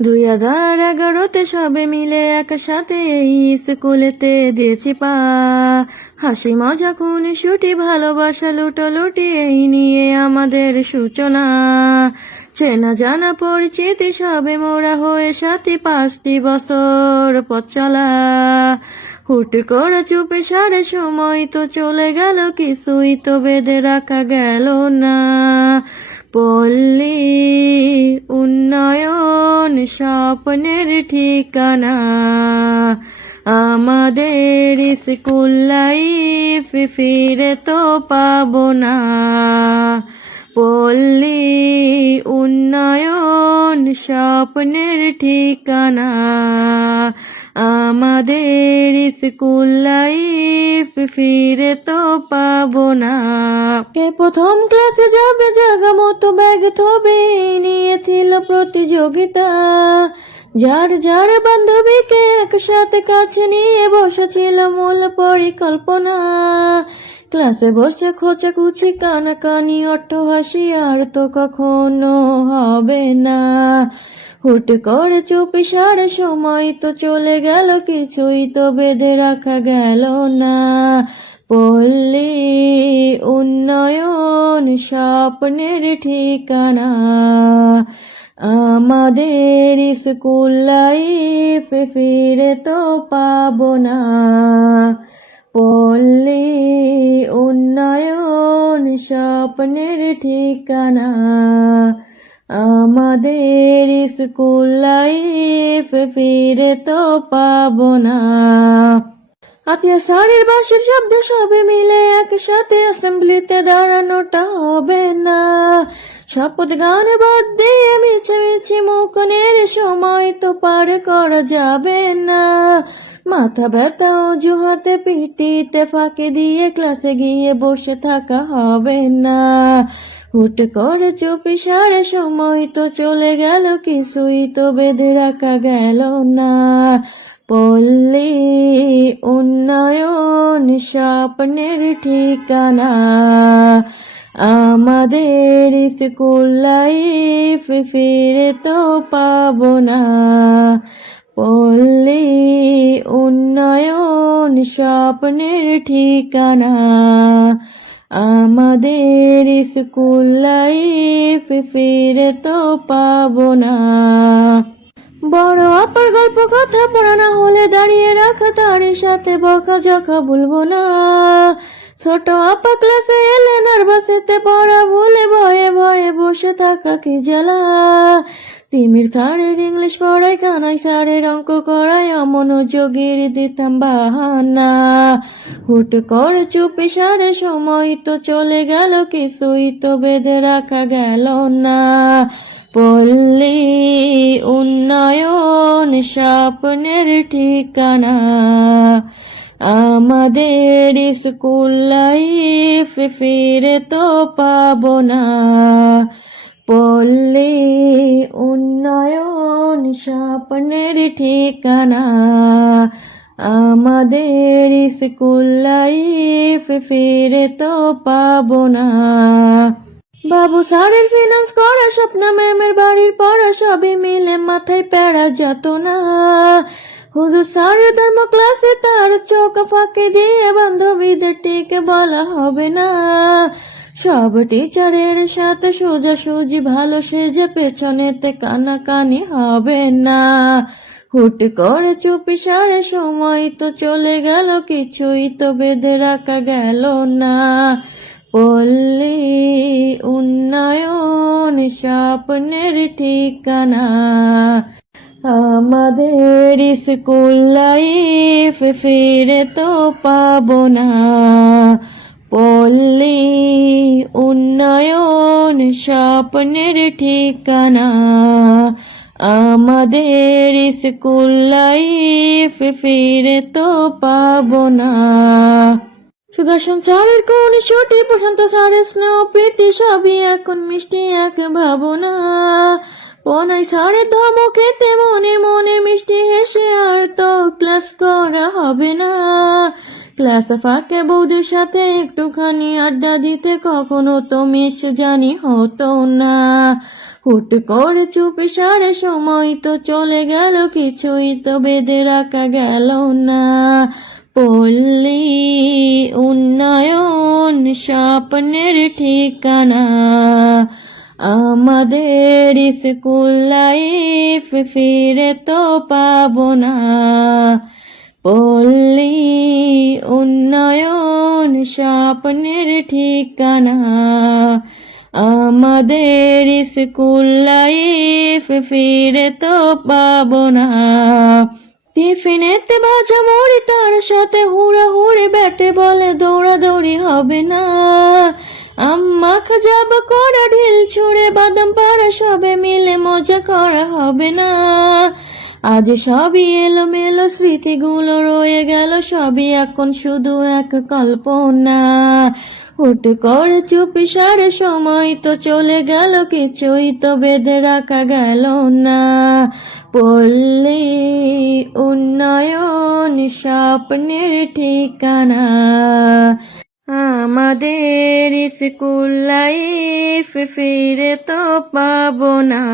2011-তে সবে মিলে একসাথে এই স্কুলেতে দিয়েছি পা। হাসি মজা খুনসুটি ভালোবাসা লুটোলুটি এই নিয়ে আমাদের সূচনা। চেনা জানা পরিচিতি সবে মোরা হয়ে সাথী 5টি বছর পথ চলা। হুট করে চুপে সারে সময় তো চলে গেল, কিছুই তো বেঁধে রাখা গেল না। পল্লী উন্নয়ন স্বপ্নের ঠিকানা, আমাদের স্কুল লাইফ ফিরে তো পাবো না। পল্লী উন্নয়ন স্বপ্নের ঠিকানা, আমাদের স্কুল লাইফ ফিরে তো পাবো না। কে প্রথম ক্লাসে যাবে জায়গা মতো ব্যাগ থবে নিয়েছিল প্রতিযোগিতা। যার যার বান্ধবীকে একসাথে কাছে নিয়ে বসেছিল মূল পরিকল্পনা। ক্লাসে বসে খোঁচাখুচি কানাকানি অট্টহাসি আর তো কখনো হবে না। হুট করে চুপি সারে সময় তো চলে গেল, কিছুই তো বেঁধে রাখা গেল না। পল্লী উন্নয়ন স্বপ্নের ঠিকানা, আমাদের স্কুল লাইফ ফিরে তো পাবো না। পল্লী উন্নয়ন স্বপ্নের ঠিকানা, আমাদের স্কুল লাইফ ফিরে তো পাবো না। আতিয়া স্যারের বাঁশির শব্দ সবে মিলে একসাথে অ্যাসেম্বলিতে দাঁড়ানোটা হবে না। শপথ গান বাদ দিয়ে মিছামিছি মুখনের সময় তো পার করা যাবে না। মাথা ব্যথা অজুহাতে পিটিতে ফাঁকে দিয়ে ক্লাসে গিয়ে বসে থাকা হবে না। হুট করে চুপি সারে সময় তো চলে গেল, কিছুই তো বেঁধে রাখা গেল না। পল্লী উন্নয়ন স্বপ্নের ঠিকানা, আমাদের স্কুল লাইফ ফিরে তো পাবো না। পল্লী উন্নয়ন স্বপ্নের ঠিকানা, আমাদের স্কুল লাইফ ফিরে তো পাবো না। বড় আপার গল্প কথা পড়া না হলে দাঁড়িয়ে রাখা, তার সাথে বকা ঝকা ভুলবো না। ছোট আপা ক্লাসে এলে নার্ভাসেতে পড়া ভুলে ভয়ে ভয়ে বসে থাকা কি জ্বালা। তিমির স্যারের ইংলিশ পড়ায়, কানাই স্যারের অঙ্ক করায় অমনোযোগীর দিতাম বাহানা। হুট করে চুপি সারে সময় তো চলে গেল, কিছুই তো বেঁধে রাখা গেল না। পল্লী উন্নয়ন স্বপ্নের ঠিকানা, আমাদের স্কুল লাইফ ফিরে তো পাবো না। পল্লী উন্নয়ন স্বপ্নের ঠিকানা, আমাদের স্কুল লাইফ ফিরে তো পাবো না। বাবু স্যারের ফিনান্স করা, স্বপ্ন ম্যামের বাড়ির পড়া, সবই মিলে মাথায় প্যারা যত না। হুজুর স্যারের ধর্ম ক্লাসে তার চোখ ফাঁকে দিয়ে বান্ধবীদের টিকে বলা হবে না। সব টিচারের সাথে সোজাসুজি ভালো সেজে পেছনেতে কানাকানি হবে না। হুট করে চুপি সারে সময় তো চলে গেল, কিছুই তো বেঁধে রাখা গেল না। পল্লী উন্নয়ন স্বপ্নের ঠিকানা, আমাদের স্কুল লাইফ ফিরে তো পাবো না। পল্লী উন্নয়ন স্বপ্নের ঠিকানা, আমাদের স্কুল লাইফ ফিরে তো পাবো না। সুদর্শন স্যারের কোন ছুটি, প্রশান্ত স্যারের স্নেহ প্রীতি, সবই এখন মিষ্টি এক ভাবনা। পনাই স্যারের ধমকেতে মনে মনে মিষ্টি হেসে আর তো ক্লাস করা হবে না। ক্লাস ফাঁকে বৌদির সাথে একটুখানি আড্ডা দিতে কখনো তো মিস জানি হতো না। হুট করে চুপি সারে সময় তো চলে গেল, কিছুই তো বেঁধে রাখা গেল না। পল্লী উন্নয়ন স্বপ্নের ঠিকানা, আমাদের স্কুল লাইফ ফিরে তো পাবো না। পল্লী উন্নয়ন স্বপ্নের ঠিকানা, আমাদের স্কুল লাইফ ফিরে তো পাবো না। টিফিনেতে ভাজা মুড়ি, তার সাথে হুড়াহুড়ি ব্যাটে বলে দৌড়াদৌড়ি হবে না। আম্মা খাজাবা করা ঢিল ছুঁড়ে বাদাম পাড়া, সবে মিলে মজা করা হবে না। আজ সবই এলোমেলো, স্মৃতিগুলো রয়ে গেল, সবই এখন শুধু এক কল্পনা। হুট করে চুপি সারে সময় তো চলে গেল, কিছুই তো বেঁধে রাখা গেল না। পল্লী উন্নয়ন স্বপ্নের ঠিকানা, আমাদের স্কুল লাইফ ফিরে তো পাবো না।